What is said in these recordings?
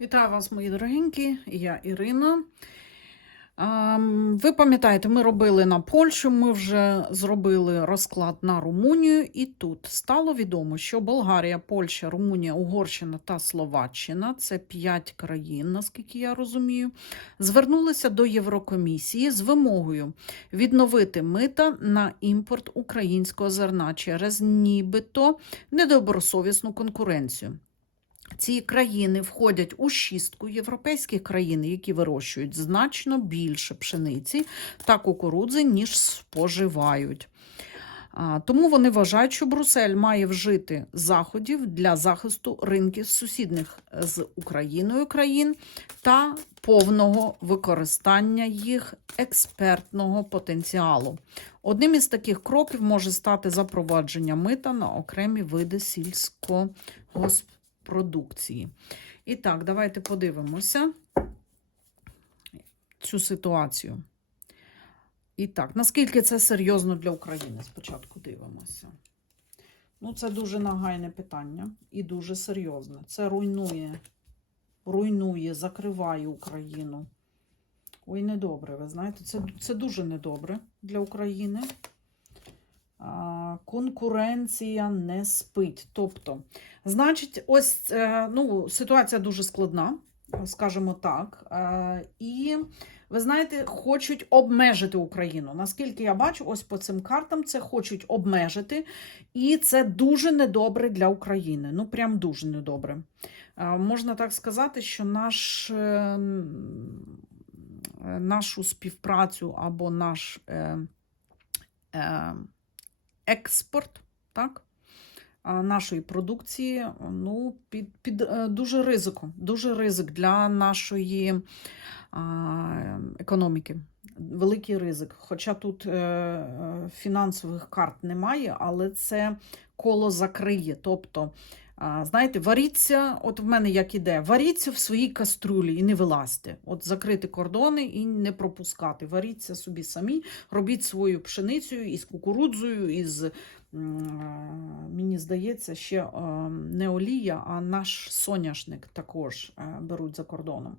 Вітаю вас, мої дорогенькі, я Ірина. Ви пам'ятаєте, ми робили на Польщу, ми вже зробили розклад на Румунію, і тут стало відомо, що Болгарія, Польща, Румунія, Угорщина та Словаччина це п'ять країн, наскільки я розумію, звернулися до Єврокомісії з вимогою відновити мита на імпорт українського зерна через нібито недобросовісну конкуренцію. Ці країни входять у шістку європейських країн, які вирощують значно більше пшениці та кукурудзи, ніж споживають. Тому вони вважають, що Брюссель має вжити заходів для захисту ринків сусідних з Україною країн та повного використання їх експертного потенціалу. Одним із таких кроків може стати запровадження мита на окремі види сільськогосподарства продукції. І так, давайте подивимося цю ситуацію. І так, наскільки це серйозно для України? Спочатку дивимося. Ну, це дуже нагайне питання і дуже серйозне. Це руйнує, руйнує, закриває Україну. Ой, недобре, ви знаєте, це, це дуже недобре для України. Конкуренція не спить. Тобто, значить, ось е, ну, ситуація дуже складна, скажімо так. Е, І ви знаєте, хочуть обмежити Україну. Наскільки я бачу, ось по цим картам це хочуть обмежити, і це дуже недобре для України. Ну, прям дуже недобре. Е, Можна так сказати, що наш. Нашу співпрацю або наш е, е, експорт так, нашої продукції ну, під, під е, дуже ризиком, дуже ризик для нашої економіки. Великий ризик. Хоча тут е, е, фінансових карт немає, але це коло закриє. Тобто, знаєте, варіться, от в мене як іде, варіться в своїй каструлі і не вилазьте. От закрити кордони і не пропускати. Варіться собі самі, робіть свою пшеницю із кукурудзою, із, мені здається, ще е, не олія, а наш соняшник також е, беруть за кордоном.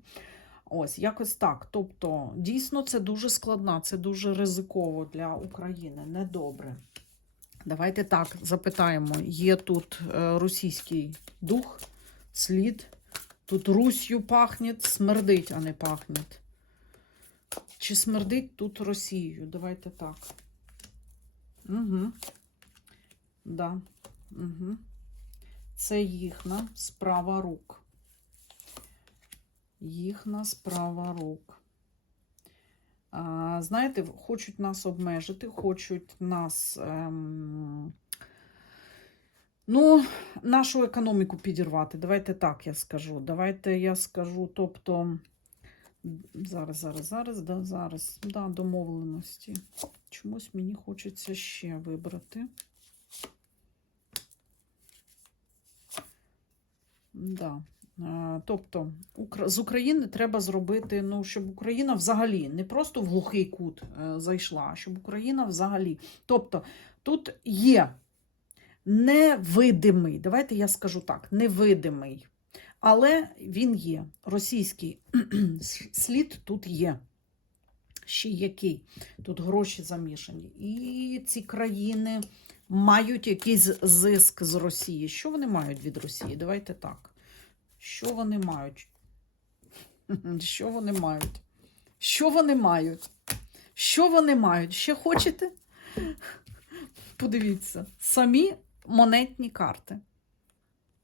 Ось, якось так. Тобто, дійсно, це дуже складна, це дуже ризиково для України. Недобре. Давайте так запитаємо: є тут е, російський дух, слід, тут Русью пахне, смердить, а не пахне. Чи смердить тут Росією? Давайте так. Угу. Да. Угу. Це їхня справа рук. Їхня справа рук. Знаєте, хочуть нас обмежити, хочуть нас. Ем, ну, нашу економіку підірвати. Давайте так я скажу. Давайте я скажу, тобто. Зараз, зараз, зараз, да, зараз, да, домовленості. Чомусь мені хочеться ще вибрати. Да. Е, Тобто з України треба зробити, ну, щоб Україна взагалі не просто в глухий кут е, зайшла, а щоб Україна взагалі. Тобто тут є невидимий, давайте я скажу так, невидимий, але він є. Російський слід тут є. Ще який? Тут гроші замішані. І ці країни мають якийсь зиск з Росії. Що вони мають від Росії? Давайте так. Що вони мають? Що вони мають? Що вони мають? Що вони мають? Ще хочете? Подивіться, самі монетні карти.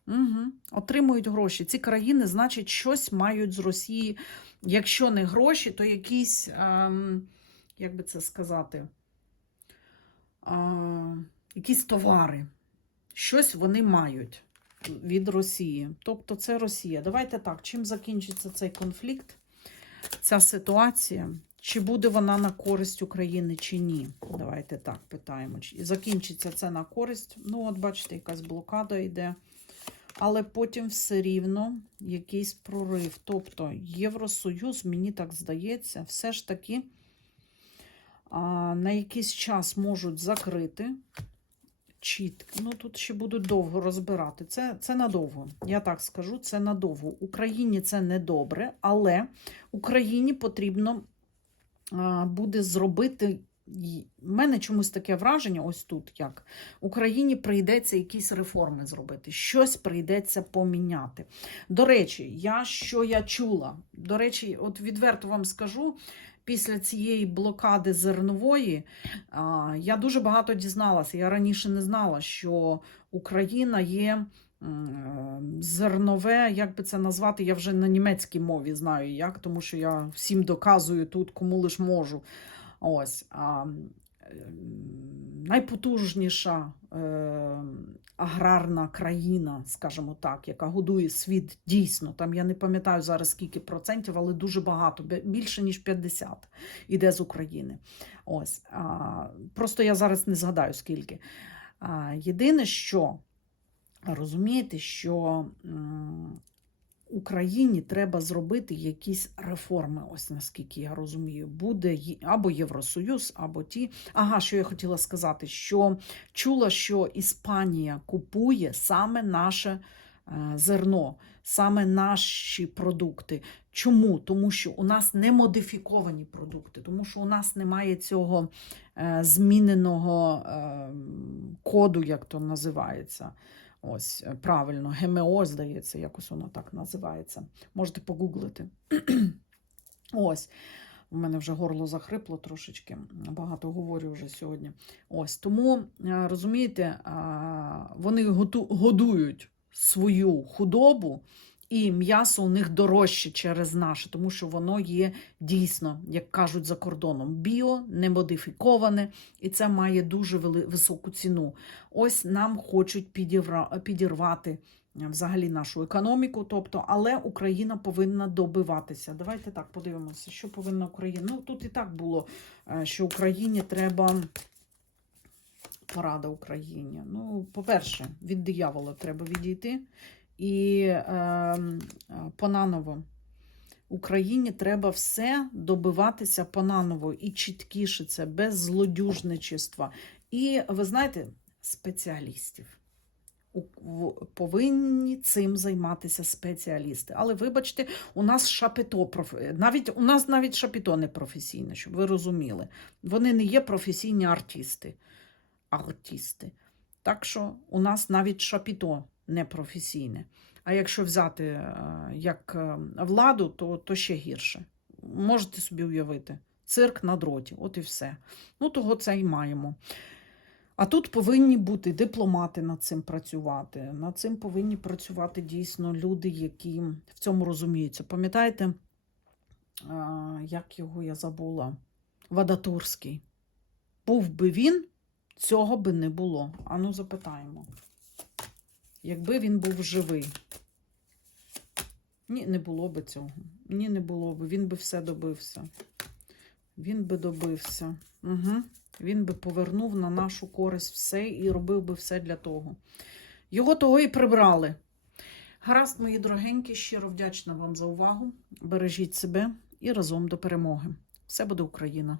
Угу. Отримують гроші. Ці країни, значить, щось мають з Росії. Якщо не гроші, то якісь, ем, як би це сказати, е, якісь товари. Щось вони мають від Росії. Тобто це Росія. Давайте так, чим закінчиться цей конфлікт, ця ситуація? Чи буде вона на користь України, чи ні? Давайте так питаємо. Чи закінчиться це на користь? Ну, от бачите, якась блокада йде. Але потім все рівно якийсь прорив. Тобто Євросоюз, мені так здається, все ж таки на якийсь час можуть закрити чітко. Ну тут ще будуть довго розбирати. Це, це надовго. Я так скажу, це надовго. Україні це не добре, але Україні потрібно буде зробити. У мене чомусь таке враження, ось тут як Україні прийдеться якісь реформи зробити, щось прийдеться поміняти. До речі, я що я чула? До речі, от відверто вам скажу, після цієї блокади зернової я дуже багато дізналася. Я раніше не знала, що Україна є зернове, як би це назвати, я вже на німецькій мові знаю як, тому що я всім доказую тут, кому лиш можу. Ось. Найпотужніша е, аграрна країна, скажімо так, яка годує світ дійсно. Там я не пам'ятаю зараз скільки процентів, але дуже багато, більше ніж 50 іде з України. Ось. А, просто я зараз не згадаю скільки. А, єдине, що розумієте, що Україні треба зробити якісь реформи, ось наскільки я розумію. Буде або Євросоюз, або ті. Ага, що я хотіла сказати, що чула, що Іспанія купує саме наше е, зерно, саме наші продукти. Чому? Тому що у нас не модифіковані продукти, тому що у нас немає цього е, зміненого е, коду, як то називається. Ось е, правильно, ГМО, здається, якось воно так називається. Можете погуглити. Ось. У мене вже горло захрипло трошечки, багато говорю вже сьогодні. Ось тому е, розумієте, вони годують свою худобу, і м'ясо у них дорожче через наше, тому що воно є дійсно, як кажуть за кордоном, біо, немодифіковане, і це має дуже високу ціну. Ось нам хочуть підірвати е, взагалі нашу економіку, тобто, але Україна повинна добиватися. Давайте так подивимося, що повинна Україна. Ну тут і так було, е, що Україні треба. Порада Україні. Ну, по-перше, від диявола треба відійти. І е, понаново Україні треба все добиватися понаново і чіткіше це, без злодюжничества. І ви знаєте, спеціалістів. Повинні цим займатися спеціалісти. Але вибачте, у нас шапито проф- навіть у нас навіть шапіто не професійне, щоб ви розуміли. Вони не є професійні артисти. артисти. Так що у нас навіть шапіто не професійне. А якщо взяти е, як е, владу, то, то ще гірше. Можете собі уявити. Цирк на дроті, от і все. Ну, того це і маємо. А тут повинні бути дипломати над цим працювати. Над цим повинні працювати дійсно люди, які в цьому розуміються. Пам'ятаєте, як його я забула? Вадатурський. Був би він, цього би не було. Ану, запитаємо. Якби він був живий. Ні, не було би цього. Ні, не було би. Він би все добився. Він би добився. Угу. Він би повернув на нашу користь все і робив би все для того. Його того і прибрали. Гаразд, мої дорогенькі, щиро вдячна вам за увагу. Бережіть себе і разом до перемоги. Все буде Україна!